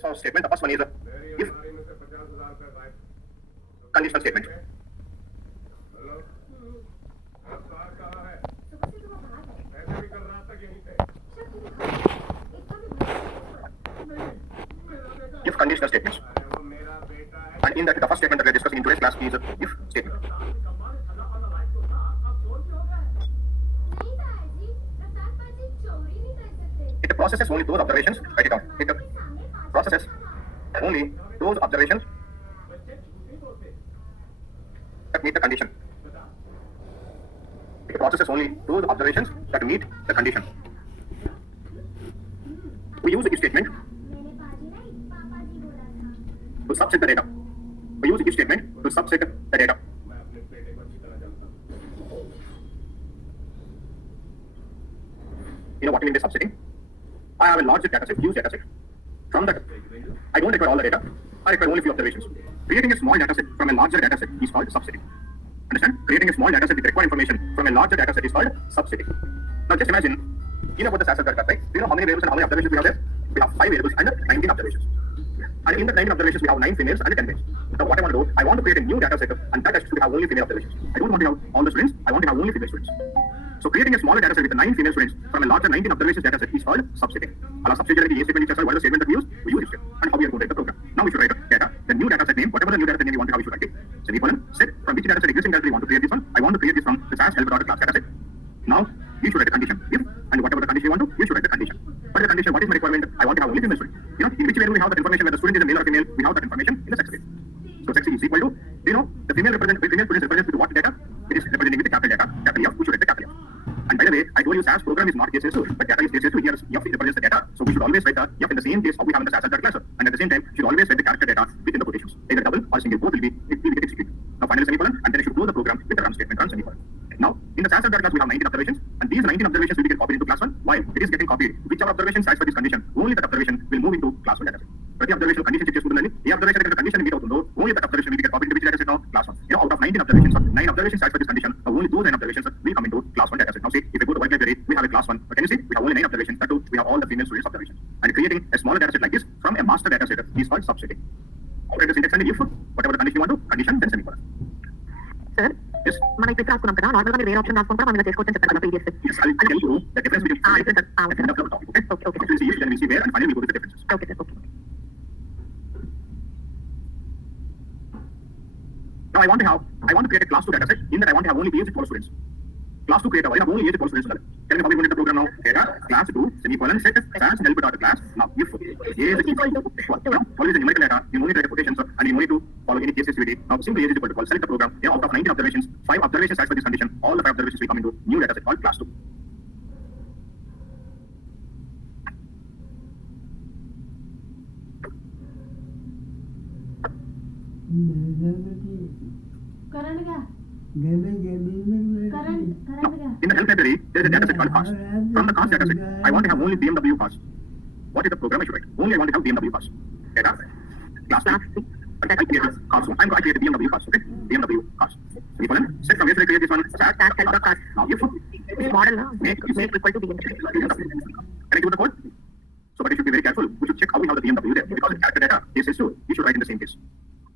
So statement, the first one is if conditional statement. If conditional statements. And in that, the first statement that we are discussing in today's class is if statement. It processes only those observations, write it down. It processes only those observations that meet the condition. It processes only those observations that meet the condition. We use if statement to subset the data. We use if statement to subset the data. You know what we mean by subsetting? I have a large data set, huge data set. From that, I don't require all the data. I require only few observations. Creating a small data set from a larger data set is called subsetting. Understand? Creating a small data set with required information from a larger data set is called subsetting. Now just imagine, you know what the SAS data, right? Do you know how many variables and how many observations we have there? We have 5 variables and 19 observations. And in the 19 observations, we have 9 females and 10 males. Now what I want to do, I want to create a new data set and that should have only female observations. I don't want to have all the students, I want to have only female students. So creating a smaller data set with 9 female students from a larger 19 observations data set is called subsetting. Allah substitute the A statement is what is the statement that we use it. And how we are going to write the program. Now we should write data, the new data set name, whatever the new data set name we want to have, we should write it. Semicolon, set from which data set existing data set we want to create this one. I want to create this from the SAS helper class data set. Now you should write a condition. If and whatever the condition you want to, you should write the condition. What is the condition? What is my requirement? I want to have only female student. You know, in which variable we have that information whether the student is a male or female, we have that information in the sex field. So sex is equal to, you know, the female students represent with what data? It is representing with the capital data. Capital F, we should write the capital F. And by the way, I told you SAS program is not case sensitive, but data is case sensitive. Here F represents the data, so we should always write the F in the same case how we have in the SAS algebra class. And at the same time, you should always write the character data within the quotations. Either double or single, both will get executed. Now finally semicolon, and then you should close the program with the run statement, run semicolon. Now in the SAS algebra class we have 19 observations, and these 19 observations will get copied into class 1. Why? It is getting copied. Whichever observation satisfies this condition, only that observation will move into class 1 data set. ప్రతి observation condition check చేసుకుంటుందండి. ఏ observation అయితే condition meet అవుతుందో only that observation will get copied into which data set now class 1. You know, out of 19 observations, 9 observations satisfy this condition. Only those 9 observations will come into class 1 data set. Now see, if you go to one library, we have a class 1. But can you see, we have only 9 observations. That too, we have all the female students observations. And creating a smaller data set like this from a master data set is called subsetting. Operator syntax and if whatever the condition you want to, condition then semicolon. Sir, yes. మనం ఇప్పుడు రాసుకున్నాం కదా, normal గా మీరు వేరే option రాసుకుంటే మనం ఇలా చేసుకోవచ్చు అని చెప్పారు కదా previous. Yes, I'll tell you the difference between different topic. Okay. Okay. We'll see if then we see where and finally we go to the differences. Okay, sir. Okay. Now I want to create a class 2 data set. In that I want to have only age equal students. Class 2 create have only age equal students. Tell me how we going to the program now. Data class 2 semicolon set SAS help dot class. Now if age is equal to what is the numerical data? You only write quotations and you need to follow any case sensitivity. Now simply age is equal to select the program. Out of 19 observations, 5 observations satisfy this condition. All the 5 observations will come into new data set called class 2. In the help library, there is a data set called cars. From the cars data set, I want to have only BMW cars. What is the program I should write? Only I want to have BMW cars. Data, class 2. Okay, I create cars. I'm going to create BMW cars. Okay, BMW cars. Semicolon. Set from where should I create this one? SAS help cars. Now if model make equal to BMW. Can I give the code? So, but you should be very careful. We should check how we have the BMW there because it's character data. Case is 2. You should write in the same case.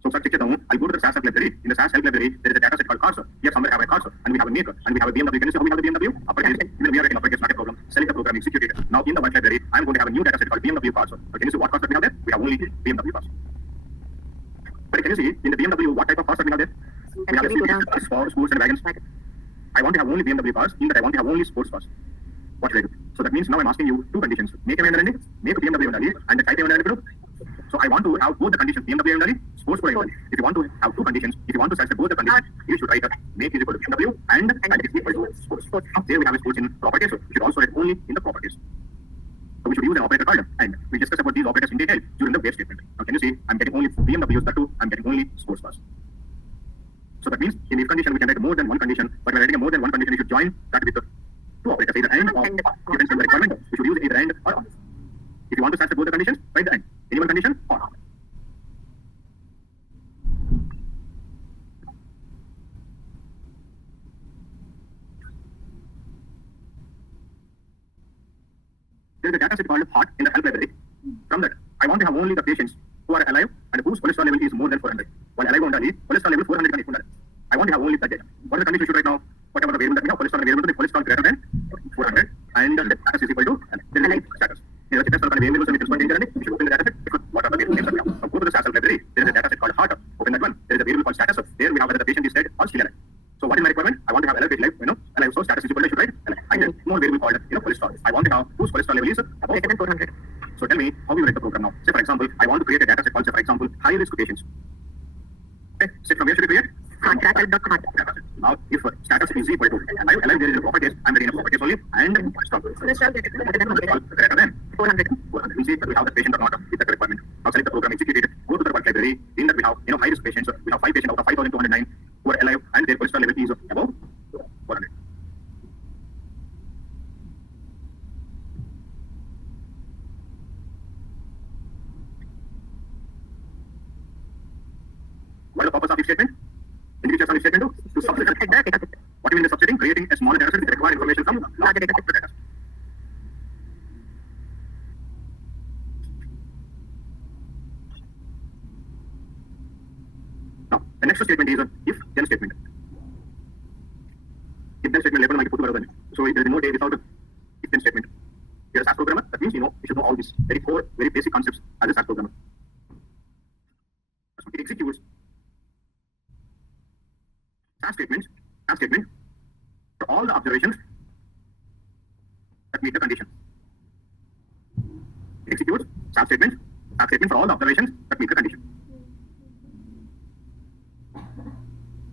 So, check it out. I'll go to the SAS help library. In the SAS help library, there is a data set called cars. Here somewhere have a cars and we have a maker and we have a BMW. Can you see how we have the BMW? Upper case. Even we are writing upper case, not a problem. Select the program, execute it. Now in the white library, I'm going to have a new data set called BMW cars. But can you see what cars that we have there? We have only BMW cars. But can you see in the BMW what type of cars that we have there? We have the sports, schools and wagons. I want to have only BMW cars. In that I want to have only sports cars. What should I do? So that means now I'm asking you 2 conditions. Make a BMW and the type group. So I want to have both the conditions, BMW and sports for everybody. If you want to have 2 conditions, if you want to satisfy both the conditions, you should write make is equal to BMW and type is equal to sports. Now there we have a sports in properties, so you should also write only in the properties. So we should use an operator called and we discuss about these operators in detail during the where statement. Now can you see, I'm getting only BMWs, that too, I'm getting only sports cars. So that means in if condition we can write more than one condition, but when writing a more than one condition, you should join that with the 2 operators, either and or depends on the requirement. You should use either and or or. If you want to satisfy both the conditions, write the and. Any one condition or not. There is a data set called hot in the help library. From that, I want to have only the patient చెప్పండి ఏ variables తెలుసుకోండి ఏం చేయాలి? You should open the data set. What are the variable names that we have? Now go to the stats library. There is a data set called heart. Open that one. There is a variable called status. There we have whether the patient is dead or still alive. So what is my requirement? I want to have alive, life, alive. So status is equal to, I should write alive. I get more variable called, cholesterol. I want to have whose cholesterol level is above Greater than 400. So tell me how we will write the program now. Say for example, I want to create a data set called, say for example, high risk patients. Okay, so from where should we create? Heart. Now, if status is equal to alive, there is a proper case, I'm reading a proper case only, and cholesterol. Cholesterol Greater than 400. 400. We see that we have the patient or not with the requirement. Now select the program, execute it, go to the work library. In that we have, high risk patients. We have 5 patients out of 5,209 who are alive, and their cholesterol level is above 400. What is the purpose of this statement? In which of this statement to subset the data set. What do you mean the subsetting? Creating a small data set with required information from larger data set. Now, the next statement is if-then statement. If-then statement level like put together. So there is no day without if-then statement. You're a SAS programmer. That means you should know all these very core, very basic concepts as a SAS programmer. So it executes SAS statement for all the observations that meet the condition. It executes SAS statement for all the observations that meet the condition.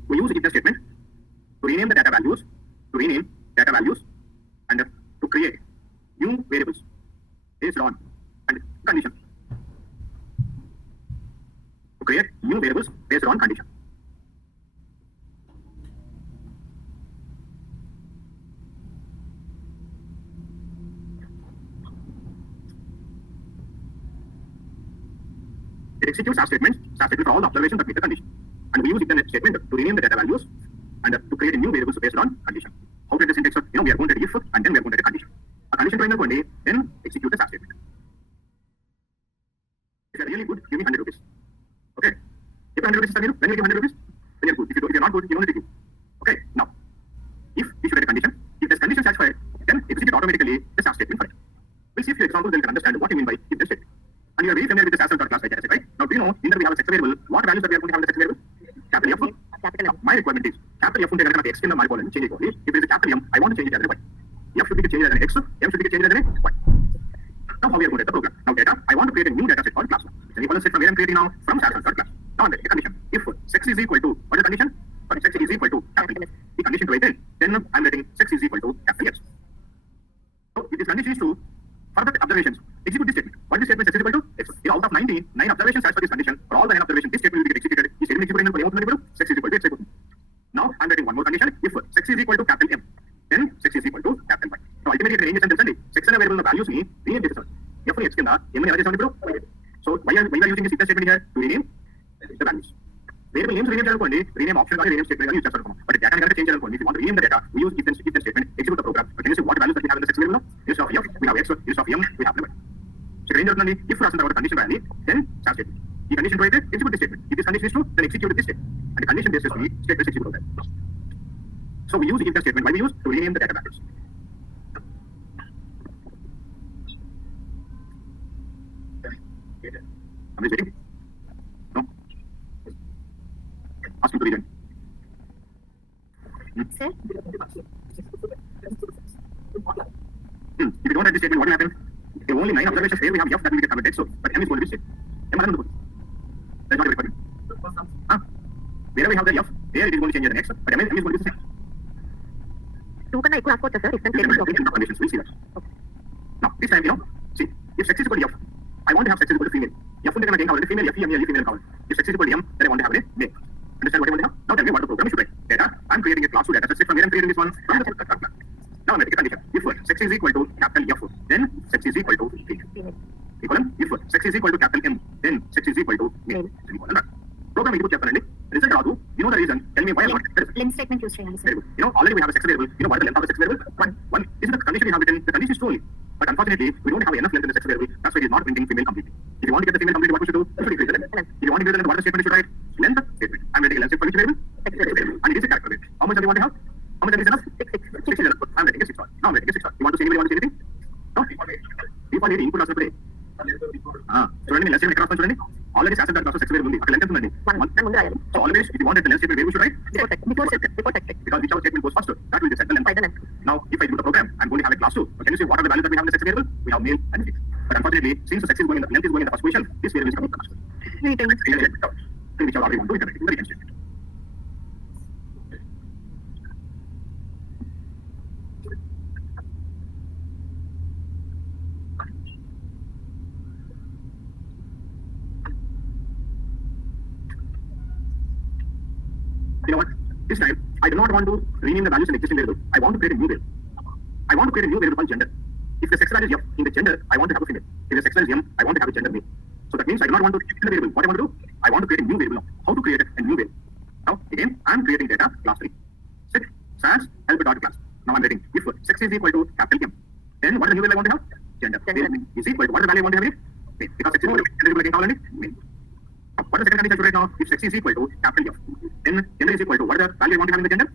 We use if-then statement to rename the data values, and to create new variables based on and condition. To create new variables based on condition. It executes SAS statement for all the observations that meet the condition. And we use if-then statement to rename the data values and to create new variables based on condition. How to write the syntax? We are going to write if and then we are going to write a condition. A condition to one day, then execute the SAS statement. If you are really good, give me 100 rupees. Okay? If 100 rupees is available, when you give 100 rupees, then you're good. If you're not good, you only take you. Okay? Now, if we should write a condition, if this condition satisfied, then execute automatically the SAS statement for it. We'll see a few examples, then you can understand what you mean by if-then statement. And you are very familiar with the SAS class like data set, right? Now, do you know in that we have a sector variable? What values that we are going to have in the sector variable? Capital F. Capital M. My requirement is capital F unte X in the my column change it. If there is a capital M, I want to change it as a Y. F should be changed as an X, M should be changed as an Y. Now how we are going to write the program? Now data, I want to create a new data set called class 1. It's an equivalent set from where I'm creating now from SAS class. Now I'm writing a condition. If sex is equal to, what is the condition? Sorry, sex is equal to capital S. The condition to write then I'm writing sex is equal to capital S. So if this condition is true, further observations, execute this statement. What is this statement? Sex is equal to X. Out of 90, 9 observations as per this condition. For all the 9 observations, this statement will get executed. This statement executed in sex is equal to X. Now I'm writing one more condition. If sex is equal to capital M, then sex is equal to capital Y. So ultimately it ranges and sex and variable values me rename this. F X kinda M ni so why are using this if-then statement here to rename the values. Variable names rename cheyalukondi, rename option gaani rename statement gaani use chestunnam. But data ni change cheyalukondi, if you want to rename the data, we use if-then statement, execute the program. But can you see what values that we have in the sex variable now? Instead of F, we have X. Instead of M, we have Y. So range అవుతుందండి. If రాసిన తర్వాత condition రాయాలి, then SAS statement. ఈ condition అయితే execute this statement. If this condition is true, then execute this statement. And the condition basis we statement execute అవుతాయి. So we use if-then statement. Why we use to rename the data values. Somebody waiting? No? Ask him to rejoin. Sir? If you don't write this statement, what will happen? There are only 9 observations here, we have F that will get converted, so, but M is going to be safe. M is not that's not a requirement. Wherever we have the F, there it is going to change as an X, but M is going to be the same. 2 కన్నా ఎక్కువ రాసుకోవచ్చా sir if-then statement Conditions, we'll see that. Now, this time, see, if sex is equal to F, I want to have sex is equal to female. F unte kama kavalante female, F M, female kavalante. If sex is equal to M, then I want to have a male. Understand what I want to have? Now tell me what the program should write. Data, I'm creating a class 2 data set from where I'm creating this one from the class. Now I'm making a condition. If sex is equal to capital F, then sex is equal to female. Equivalent. If sex is equal to capital M, then sex is equal to male. Program input cheptanandi. Result raadu. You know the reason. Tell me why I'm not. length statement use చేయాలి Very good. Already we have a sex variable. What is the length of the sex variable? 1. This is the condition we have written. The condition is true only. But unfortunately, we don't have enough length in the sex variable. That's why it is not printing female completely. If you want to get the female completely, what you should do? You should increase the length. If you want to increase the length, what is the statement you should write? Length statement. I'm writing a length for which variable? Sex variable. And it is a character variable. How much do you want to have? How much is enough? 6 is enough. I'm writing a 6. Now I'm writing a 6. You want to say anybody want to say anything? No? Default input రాసినప్పుడే చూడండి left side cross చూడండి already శాసన దాని sex variable ఉంది అక్కడ length ఉందండి so always if you want the length variable should write before set because whichever statement goes faster that will be set the length. Now if I do the program I'm going to have a class 2. Can you see what are the values that we have in the sex variable? We have male and female, but unfortunately since the sex is going in the length is going in the first position, this variable is coming faster which I already want to iterate in the return statement. You know what? This time, I do not want to rename the values in the existing variable. I want to create a new variable. I want to create a new variable called gender. If the sex value is F, in the gender, I want to have a female. If the sex value is M, I want to have a gender male. So that means I do not want to change the variable. What I want to do? I want to create a new variable now. How to create a new variable? Now, again, I am creating data class 3. Set SAS help dot class. Now I am writing if sex is equal to capital M, then what is the new value I want to have? Gender. Is equal to what is the value I want to have here? Male. Because sex is equal to variable again call it male. What is the second condition I should write now? If sex is equal to capital F, then gender is equal to what is the value I want to have in the gender?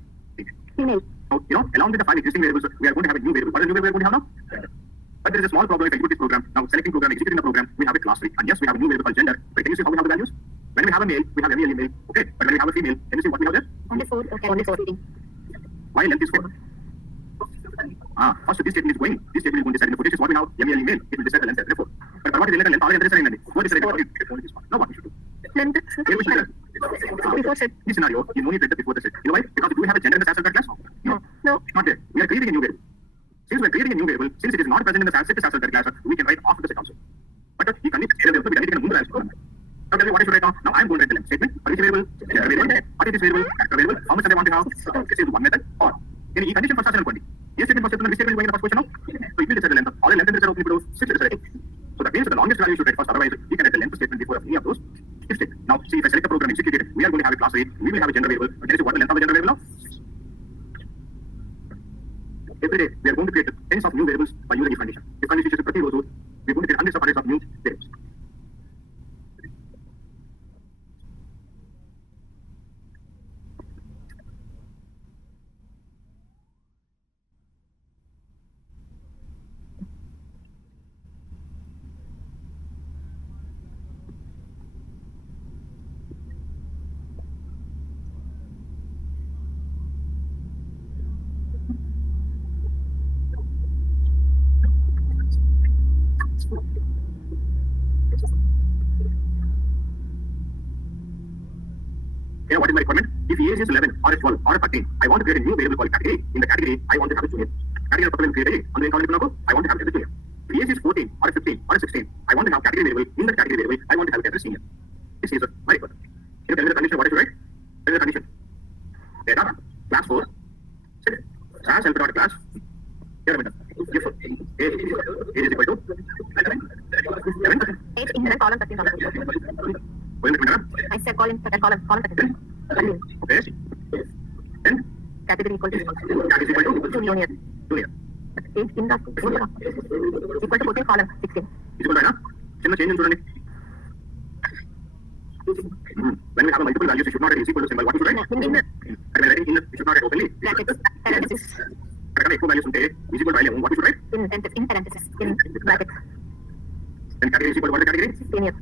Female. Now, along with the 5 existing variables, we are going to have a new variable. What is the new variable we are going to have now? But there is a small problem if I execute this program. Now, selecting program, executing the program, we have a class 3. And yes, we have a new variable called gender. But can you see how we have the values? When we have a male, we have a male, okay? But when we have a female, can you see what we have there? Only 4. Okay. Only 4. Why length is 4? First this statement is going. This statement is going to decide in the footage is what we have, male. It will decide the length therefore. But what is the length? Already understanding. What is the length? Now what we should do? Length. Before set. This scenario, you only read before the set. You know why? Because do we have a gender in the SAS class? No. It's not there. We are creating a new variable. Since we are creating a new variable, since it is not present in the SAS class, we can write after the set also. But you can create a variable, we can take a moon. Now tell me what I should write now. Now I am going to write the length statement. For which variable? Gender variable. What is this variable? Character variable. How much do I want to have? This is one method. Or in e condition for SAS and quantity. Yes, statement for statement, this statement going in the first question now. So it will decide the length. All the length is open below 6 is right. So that means the longest value you should write first. Otherwise, you can write the length statement before any of those. If statement. Now, see if I select the program, execute it, we are going to have a class 8. We will have a gender variable. Can you see what the length of the gender variable now? Every day, we are going to create tens of new variables by using if condition. If condition is 30 rows, we are going to create hundreds of arrays of new variables. What is my requirement? If age is 11 or 12 or 13, I want to create a new variable called category. In the category, I want to have a junior. Category will create a and then I want to have a junior. If age is 14 or 15 or 16, I want to have category variable. In the category variable, I want to have a senior. This is my requirement. Can you tell me the condition? What I should write? Tell me the condition. Data class 4. Set SAS helper dot class. Here a minute. If age is equal to 11. Age in the column 13. I said column 13. Okay. Then Category equal to junior. Age in the equal to 14 column 16. Equal to చిన్న change చూడండి. When we have a multiple values, it should not write is equal to symbol. What you should write? In. When writing in, it should not write openly. Brackets. Parenthesis. అక్కడ ఎక్కువ values ఉంటే is equal to value. What you should write? In parenthesis. In brackets. Then category is equal to what is the category? Senior.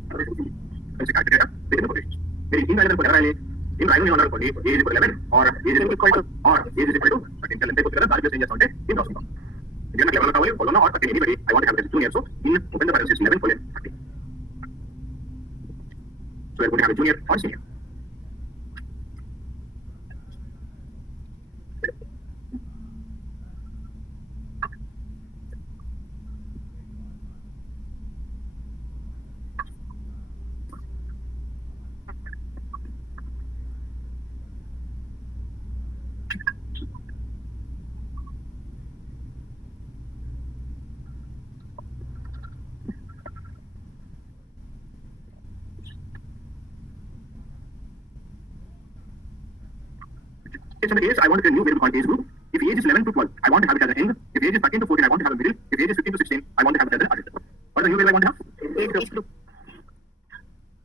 Then calculate data. Within the quotations. Very invalid for value. In value on age is equal to 11 or age is equal to but in length equal to value changes on in thousand. If you are clever about it, or anybody, I want to have this junior. So in open the parenthesis 11 colon 30. So we are going to have a junior or senior. It's on the age, I want to create a new variable called age group. If age is 11 to 12, I want to have it as an end. If age is 13 to 14, I want to have a middle. If age is 15 to 16, I want to have it as an adult. What is the new variable I want to have? Age group.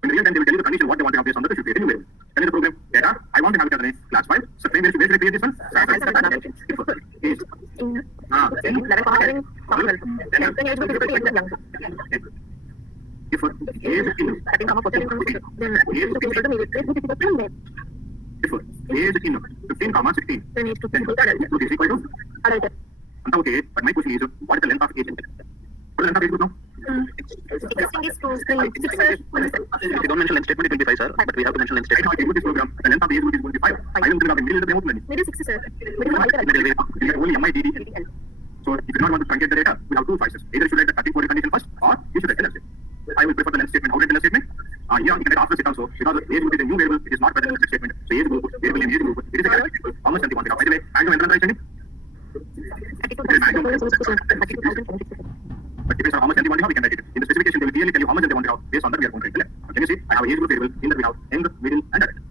In the real time, they will tell you the condition what they want to have based on that. They should create a new variable. Tell me the program data. I want to have it as a class 5. So where should I create this one? Age. In 11 comma 11 comma 12. Then age group is equal to young. A is in 13, 14, then A is equal to maybe age group is equal to male. If A is in 15, 16, Then age group then is equal to adult. age group is equal to Adult. okay. But my question is, what is the length of age? What is the length of age group now? 16 is 2, 3, 6, 7, If you don't mention length statement, it will be 5, sir. But we have to mention length Right now, statement. I take this program. The length of the age group is going to be 5. I will bring up in middle of the remote learning. maybe 6, sir. Maybe not Middle adult. way. You get only MIDD. So if you do not want to truncate the data, we have two choices. Either you should write the 34 condition first, or you should write the length statement. I will prefer the length statement. How to write the length statement? Here you can write after it also, because the age group is a new variable. It is not present in the length statement. So age group, variable name, age group. It is a character variable. How much length you want to have? By the way, and you enter the right. 32,000. But depends on how much length you want to have, we can write it. In the specification, they will clearly tell you how much length they want to have. Based on that, we are going to write the length. Can you see? I have age group variable. In that we have young, middle, and adult.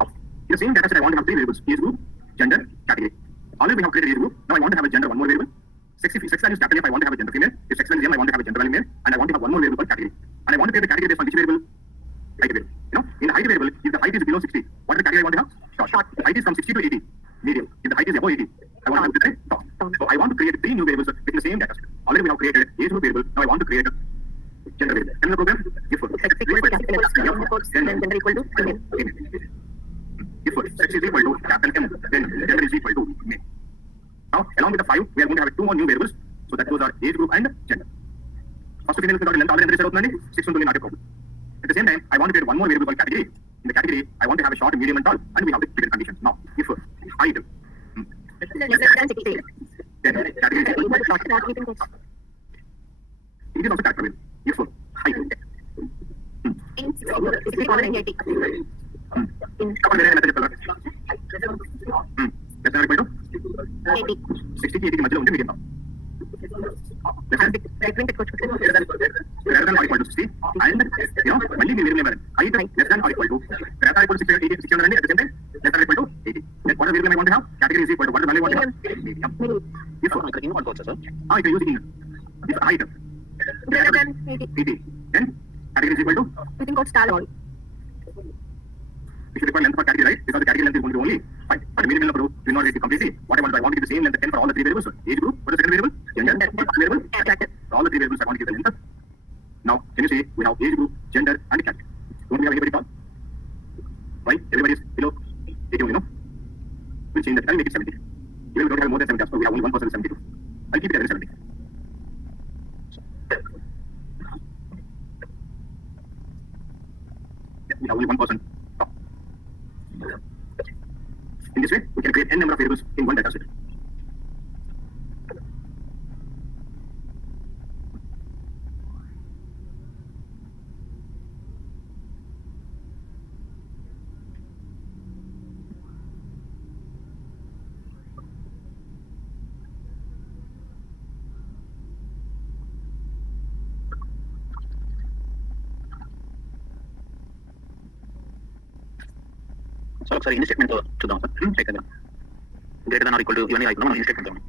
In the same data set, I want to have three variables: age group, gender, category. Already we have created age group. Now I want to have a gender, one more variable. Sex value is capital F, I want to have a gender female. If sex value is M, I want to have a gender value male. And I want to have one more variable called category. And I want to create the category based on which variable? Height variable. You know, in the height variable, if the height is below 60, what is the category I want to have? Short. If the height is from 60 to 80, medium. If the height is above 80, I want to have the top. So I want to create three new variables within the same data set. Already we have created age group variable. Now I want to create a gender variable. Can the program? If Sex equal to capital F, then gender equal to female. If sex is equal to capital M, then gender is equal to male. Now, along with the 5, we are going to have two more new variables. So that those are age group and gender. First female is length already said 6 will not a problem. At the same time, I want to create one more variable called category. In the category, I want to have a short, medium, and tall, and we have the given conditions. Now, if height, Less than 60. then category is equal to Short. it is also character variable. If height, In 60 is equal to 80. couple of method less than or equal to 80. 60 to 80 మధ్యలో ఉంటే medium. Between the Greater than or equal to 60 and మళ్ళీ మీ variable number height less than or equal to greater or equal to 60 600 at the same time less than or equal to 80. Then what are the variable I want to have? Category is equal to what is the value I want to have? Medium. If ఇక్కడ in what sir? you can use in if height greater than 80. 80 then category is equal to We can go star all. you should require length for category, right? Because the category length is going to be only 5. But the medium number you not read it completely. What I want to give the same length 10 for all the three variables. Age group, what is the second variable? Gender, variable, Attractive. for all the three variables I want to give the length. Now, can you say we have age group, gender, and category? Don't we have anybody call? Why? Everybody is below 80 only, no? We'll change that. I'll make it 70. Even we don't have more than 70, so we have only one person 72. I'll keep it as 70. Yeah, we have only one person. In this way, we can create n number of variables in one data set. So ఒకసారి in statement చూద్దాం sir. Greater than or equal to ఇవన్నీ అయిపోయినా మనం in statement చూద్దాం.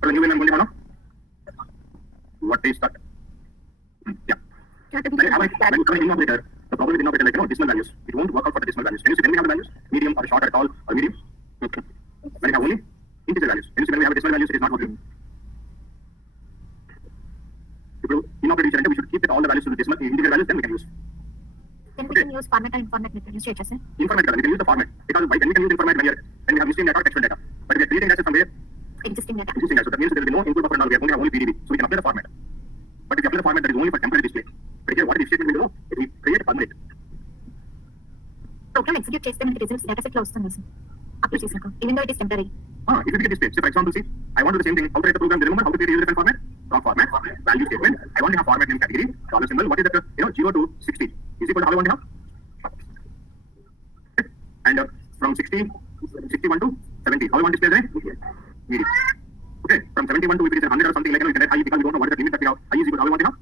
For the new one, I'm going to have what is that? Yeah. When you have a denominator, the problem with denominator like decimal values, it won't work out for the decimal values. Can you see when we have the values? Medium or short or tall or medium? Okay. When you have only integer values. Can you see when we have decimal values, it is not working. If you denominator each we should keep all the values to the decimal integer values, then we can use. Then we can use format and informat method. Use sir. Informat data, we can use the format. Because why can we can use informat when we have listing data or textual data? But we are creating data from where? Existing data. Existing data. So that means there will be no input buffer and all. We are only PDB. So we can apply the format. But if you apply the format, that is only for temporary display. But here, what is the statement we do? If we create programme execute చేస్తే మనకి results data set లో వస్తుంది sir apply చేశాక even though it is temporary If you get this page, say for example, see, I want to do the same thing. How to write the program? Do you remember how to create a user define format? From format, value statement. I want to have format name category, dollar symbol. What is that? 0 to 60 is equal to how I want to have? And from 60, 61 to 70, how I want to display the medium. Okay, from 71 to if it is 100 or something like that, we can write high because we don't know what is the limit that we have. High is equal to how we want to have.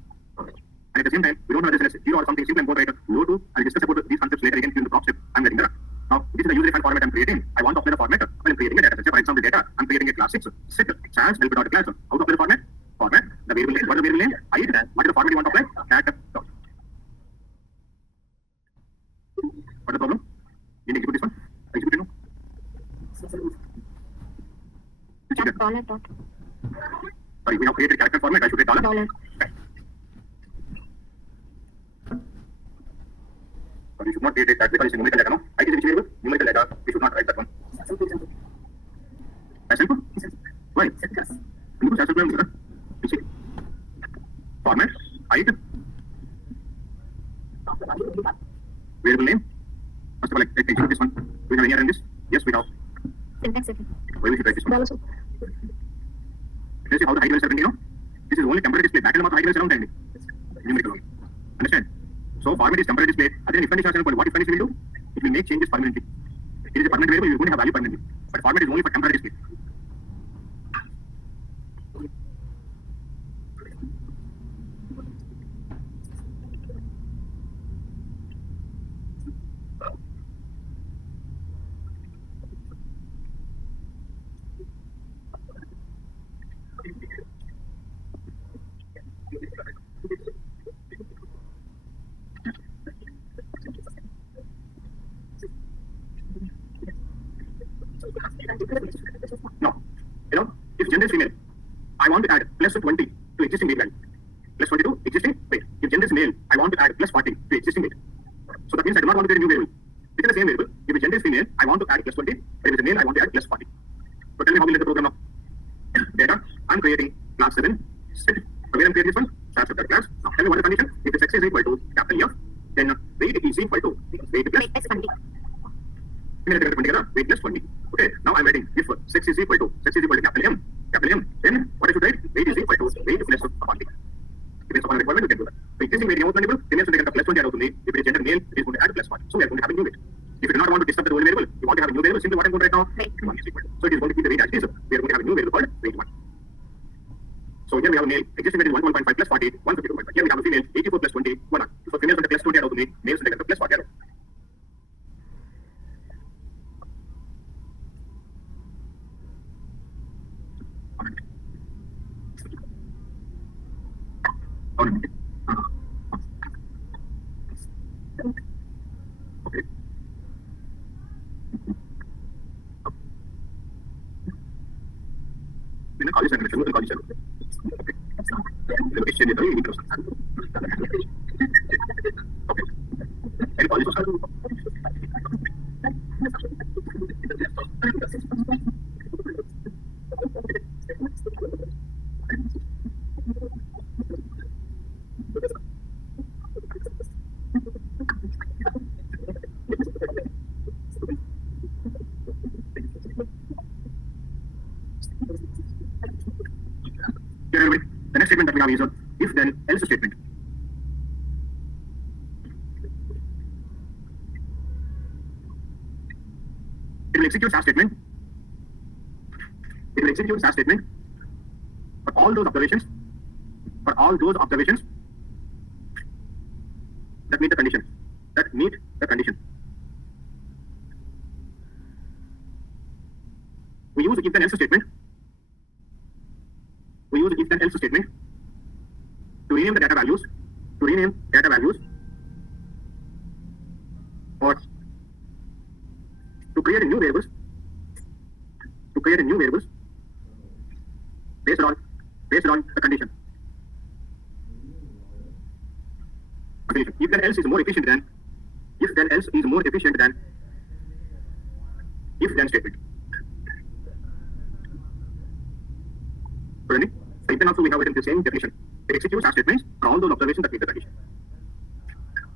And at the same time, we don't know whether it's 0 or something simple and code writer. Low to, I'll discuss about these concepts later again in the prop step. I'm getting there. Now, this is the user defined format I'm creating. I want to apply the format when I'm creating a data set. For example, data, I'm creating a class 6, set, chance, help dot class. How to apply the format? Format, the variable name, what is the variable name? What is the format you want to apply? Cat dot. What is the problem? You need to execute this one? Execute it now. dollar dot Sorry, we have created character format. I should write dollar. Okay. So we should not create that because it's a numerical data, no? I is a variable, numerical data. We should not write that one. As simple? Why? Because as simple, you see. Format, height, variable name. First of all, let's execute this one. Do we have any error in this? Yes, we have. syntax setting Why we should write this one? dollar so This is how the height will surround, you know? This is only temporary display. Back end of the height will surround and numerical only. Understand? So format is temporary display. Again, if condition is what if condition will do? It will make changes permanently. It is a permanent variable, you are going to have value permanently. But format is only for temporary display. No. You know, if gender is female, I want to add plus 20 to existing weight value. Plus 20 to existing weight. If gender is male, I want to add plus 40 to existing weight. So that means I do not want to create a new variable. Within the same variable, if the gender is female, I want to add plus 20. But if it's a male, I want to add plus 40. So tell me how we let the program now. Data, I'm creating class 7, set. So where I'm creating this one? Start subtract class. Now tell me what is the condition. If the sex is equal to capital F, then weight is equal to weight plus weight s 20 weight plus 20. Okay, now I'm writing if sex is equal to capital M, then what I should write? Weight is equal to weight plus 40. Depends upon the requirement, you can do that. So existing weight is multiple, female should get plus 20 out of me. If it is gender male, it is going to add plus 40. So we are going to have a new weight. If you do not want to disturb the old variable, you want to have a new variable, simply what I'm going to write now? Weight 1 is equal to. So it is going to be the weight as it is. We are going to have a new variable called weight 1. So here we have a male, existing weight is 112.5 plus 40, 152.5. Here we have a female, 84 plus 20, 1. So females should get plus 20 out of me, males should get plus 40 out of me. Okay. Then call this and call this. Okay. Location is very close. Okay. And call this also. Here, the next statement that we have is if then else statement. It will execute as statement. It will execute as statement for all those observations. For all those observations that meet the condition. That meet the condition. We use if then else statement. We use if then else statement to rename the data values. To rename data values or to create a new variables. To create a new variables based on the condition. If then else is more efficient than if then else is more efficient than if then statement. So then also we have written the same definition. It executes as statements for all those observations that meet the condition.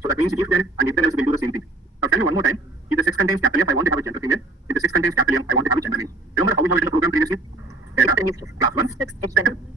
So that means if then and if then else will do the same thing. Now tell me one more time. If If the sex contains capital F, I want to have a gender female. If the sex contains capital M, I want to have a gender male. Remember how we have it in the program previously? Data, class 1,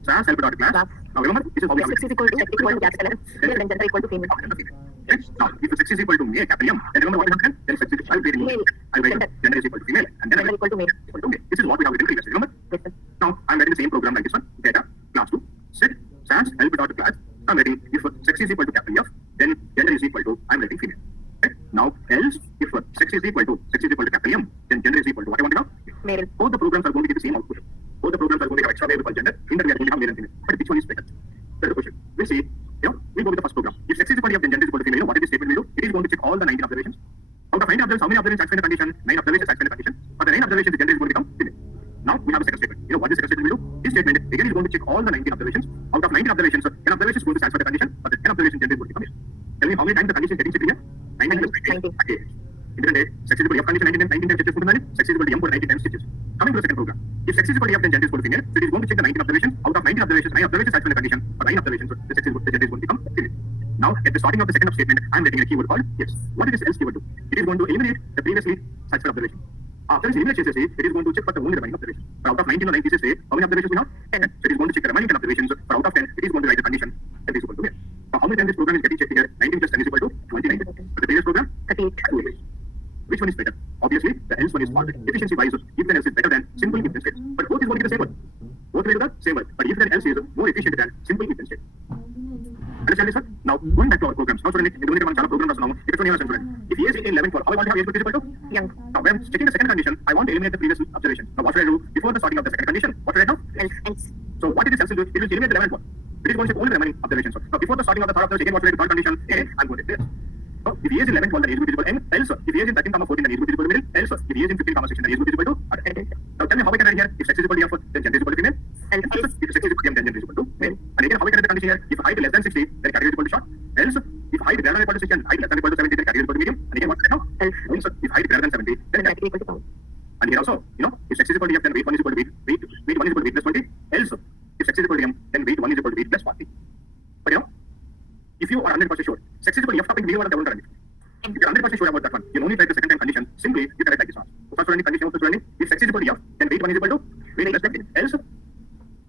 SAS help dot class. Now remember, this is how we have Sex it. is equal to capital M, then gender equal to female. Okay. Now, if the sex is equal to male, capital M, then remember what will happen? Then sex is I'll write gender is equal to female, and then I Gender will equal to male. equal to male. This is what we have written previously. Remember? Yes, sir. Now, I'm writing the same program like this one. Data, class 2, set, sans, help dot class. I'm writing if sex is equal to capital F, then gender is equal to, I'm writing female. Okay? Now, else, if sex is equal to capital M, then gender is equal to what I want to have? Male. Both the programs are going to get the same output. Both the programs are going to have extra variable gender. In that we are going to have male and female. But which one is better? That's the question. We'll see. We go with the first program. If sex is equal to F, then gender is equal to female. What is this statement will do? It is going to check all the 19 observations. Out of 19 observations, how many observations satisfy the condition? 9 observations satisfy the condition. For the 9 observations, the gender is going to become female. Now we have a second statement. What this second statement will do? This statement again is going to check all the 19 observations. Out of 19 observations, 10 observations is going to satisfy the condition, but the 10 observations gender is going to become male. Tell me how many times the condition is getting checked here? 19 times. 19. ఎందుకంటే sex is F condition 19 times check చేసుకుంటుందని sex is M కూడా 19 times check చేస్తుంది. Coming to second program. If sex is equal to F, then gender is equal to female. So it is going to check the 19 observations. Out of 19 observations, 9 observations satisfy the condition. For 9 observations, the gender is going to become female. Now, at the starting of the second statement, I am writing a keyword called yes. What is this else keyword do? It is going to eliminate the previously satisfied observation. After this eliminate cases, it is going to check for the only remaining observation. For out of 19 or 9 cases, how many observations we have? 10. So it is going to check the remaining 10 observations. For out of 10, it is going to write the condition that is equal to male. How many times this program is getting checked here? 19 plus 10 is equal to 29. For the previous program, 38. which one is better? Obviously, the else one is faulted. Efficiency wise, if then else is better than simple if then state. But both is going to be the same word. Both will do the same word. But if then else is more efficient than simple if then state. Understand this one? Now, going back to our programs. Now, student, in the program now, if it's only one student. If he is in 11 for, how I want to have age equal to? Young. Now, when checking the second condition, I want to eliminate the previous observation. Now, what should I do? Before the starting of the second condition, what should I do? Else. So, what did this else do? It will eliminate the 11th one. It is going to check only the remaining observations. Now, before the starting of the third of the second, what should I do? Third condition, again, I'm going to do this. So, if he is in 11, then age group is equal to n. Else, if he is in 13, 14, then age group is equal to middle. Else, if he is in 15, 16, then age group is equal to adult. Now, tell me how we can write here? If sex is equal to F, then gender is equal to female. Else. If sex is equal to M, then gender is equal to male. And again, how we can write the condition here? If height is less than 60, then category is equal to short. Else, if height is greater than equal to 60 and height less than equal to 70, then category is equal to medium. And again, what right now? Else. If height is greater than 70, then Category equal to pound. and here also, if sex is equal to F, then weight 1 is equal to weight 1 is equal to weight plus 20. Else, if sex is equal to M, then weight 1 is equal to weight plus 40. But if you are 100% sure, sex is equal to F topic, we want to run. If you are 100% sure about that one, you only try the second time condition. Simply, you can write like this one. First running condition, first running. If sex is equal to F, then weight 1 is equal to weight plus 20. Else,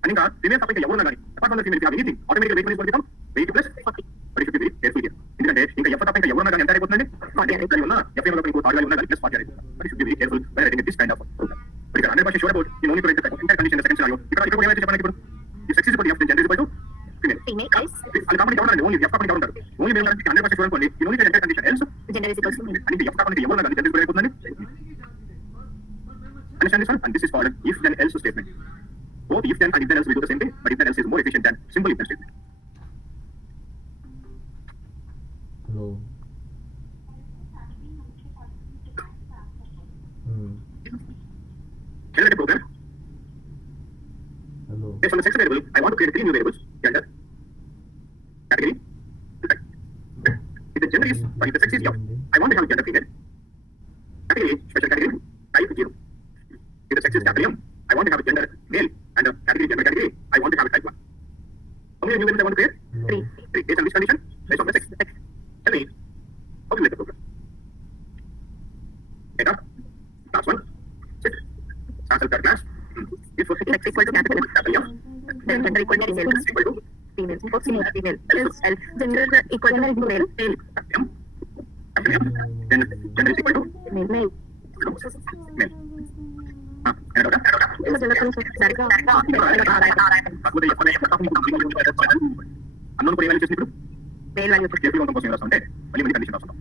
and in the female topic, apart from the female, if you have anything, automatically weight 1 is going to become weight plus 40. But if you be very careful here. ఎందుకంటే ఇంకా F topic ఎవరు ఎంత అయిపోతుందండి? 40 ఉన్నా F లో ఇంకో 40 ఉన్నా plus 40 అయిపోతుంది. But you should be very careful when writing this kind of program. But if you are 100% sure about, you only write the entire condition in the second scenario. ఇక్కడ ఏమైతే చెప్పడానికి ఇప్పుడు if sex is equal to F, then gender is equal to female. Female. Else. అది కాకుండా ఎవరు only F topic ఎవరు ఉంటారు? Only మేము 100% sure అనుకోండి. You only write the entire condition. Else, Gender is equal to male. and if F topic ఎవరు ఉన్నా gender is equal అయిపోతుందండి. Understand this one? And this is called if then else statement. Both if then and if then else will do the same thing, but if then else is more efficient than simple if then statement. Hello. Can I write a program? Hello. Based on the sex variable, I want to create 3 new variables. Gender, category, type. If the gender is, or if the sex is F, I want to have a gender female. Category, special category, type 0. If the sex is capital M, I want to have a gender male and a category gender category, I want to have a type 1. How many new variables I want to create? Hello. 3. Based on this condition, based on the sex. Tell me, how do you make the program? Data, class 1, set, sample per class. If Sex equal to capital capital M, then gender equal to female. sex equal to Female. Female. Else. Gender equal to male. Male. M, capital M, then gender is equal to Male. Male. male. And unknown కూడా ఏమైనా చేసినప్పుడు Male value. KP కోసం ఏం రాస్తుంటే మళ్ళీ మళ్ళీ condition రాస్తున్నాం.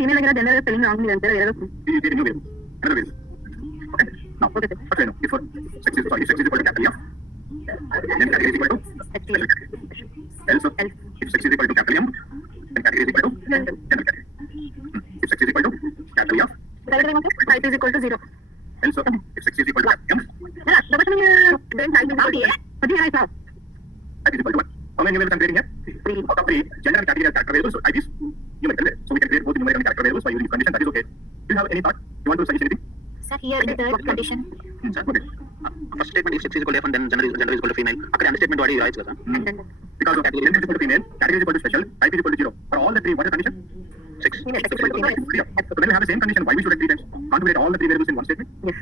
Female దగ్గర gender spelling wrong ఉంది అంటే వేరే ఇది new variable another variable. Okay now Okay, sir. Okay no if x is equal to capital F then category is equal to else if sex is equal to capital M then category is equal to general category. If sex is equal to capital F Type is equal to 0. else if sex is equal to capital M The question is then type is out here. But here I saw. type is equal to 1. How many numerical I'm creating here? 3. Out of 3, gender and category are character variables, so type is numerical. So we can create both numerical and character variables by using this condition. That is okay. Do you have any thought? You want to suggest anything? Sir, here in the third condition. Sir, okay. First statement, if sex is equal to F and then gender is equal to female. అక్కడ understatement వాడి రాయొచ్చు కదా. And then Because of gender is equal to female, category is equal to special, type is equal to 0. For all the 3, what is the condition? 6. female. Sex equal to female. Yeah. So when they have the same condition, why we should write 3 times? Can't we write all the 3 variables in one statement? Yes.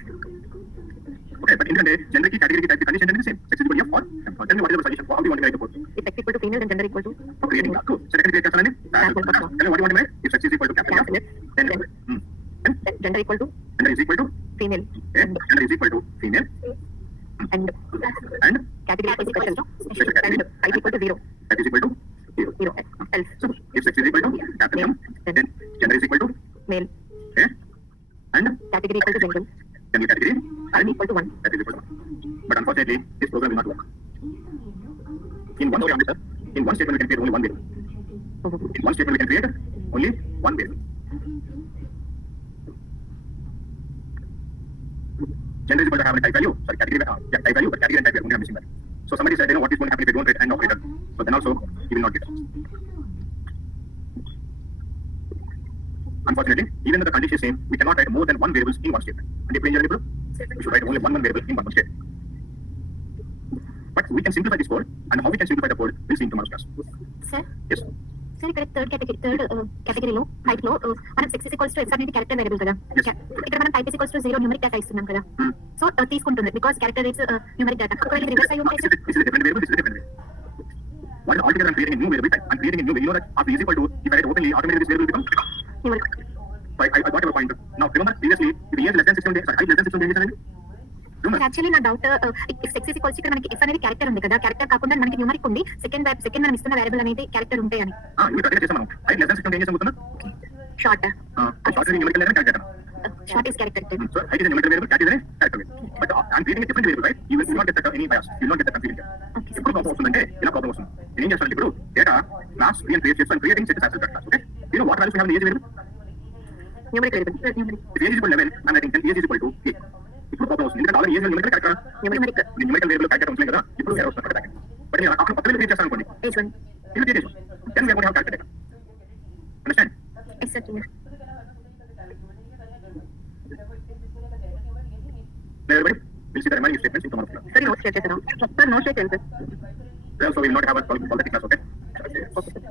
Okay, but in the gender key, category key, type, the condition is the same. Sex is equal to F or M. Tell me what is the solution? How do you want to write the code? If sex equal to female, then gender equal to Creating that. Cool. So second create kasana Tell me what you want to write. If sex is equal to capital F, then gender equal to gender is equal to female. okay, gender is equal to female And and category equal to special. special category And type equal to 0. that is equal to 0. 0. Else. So if sex is equal to capital M, then gender is equal to Male. okay, and Category equal to general. general category Type equal to 1. that is equal to 1. But unfortunately, this program will not work. In one statement, we can create only one variable. In one statement, we can create only one variable. Gender is equal to have a type value. Sorry, category, type value, but category and type we are only missing that. So somebody said, what is going to happen if we don't write AND operator? So then also, you will not get it. Unfortunately, even though the condition is same, we cannot write more than one variables in one statement. And if we should write only one variable in one statement. But we can simplify this code, and how we can simplify the code, we'll see in tomorrow's class. Sir, Yes. sir, ఇక్కడ కేటగిరీలో type లో మనం sex equals to X అనేది character variable కదా. Yes. ఇక్కడ మనం type equals to 0 numeric data ఇస్తున్నాం కదా. సో తీసుకుంటుంది because character is numeric data. ఒకవేళ ఇది రివర్స్ అయి ఉంటే This is a different variable, this is a different variable. What is altogether I'm creating a new variable type. I'm creating a new variable. You know that after is equal to, if I write openly, automatically this variable becomes. Numeric. So I got your point. Now remember previously, if the age less than 16 days, height less than 16 days, remember? Actually నా doubt if sex equals ఇక్కడ మనకి F అనేది character ఉంది కదా. Character కాకుండా మనకి numeric ఉంది. Second మనం ఇస్తున్న వేరియబుల్ అనేది క్యారెక్టర్ ఉంటాయి అని. ఇవి కరెక్ట్ చేసాం మనం. height less than 16 days అవుతుందా? Short Short is numerical level calculator. Short is character. So height is a numerical variable, cat is a character variable. But I'm creating a different variable, right? You will not get any bias. You will not get the confusion. ఎప్పుడు problem వస్తుందంటే ఇలా problem వస్తుంది. నేను ఏం చేస్తాను ఇప్పుడు data class create చేస్తాను. Creating set as class. Okay, you know what values we have in age variable? Numeric variable. If age is equal to 11, I'm writing 10 age is equal to 8. ఇప్పుడు problem వస్తుంది ఎందుకంటే already age numerical character numerical variable character ఉంటుంది కదా. ఇప్పుడు error వస్తుంది కదా. But నేను అక్కడ పక్కన క్రియేట్ చేస్తాను అనుకోండి. Age 1. You create age 1. Then we are going to have character data. Understand? Yes, sir. Yes. Now everybody, we'll see the remaining statements in tomorrow's class. Sir, notes check చేసారా? Sir, notes check చేయండి, sir. So we will not have a quality class, okay? Okay, sir.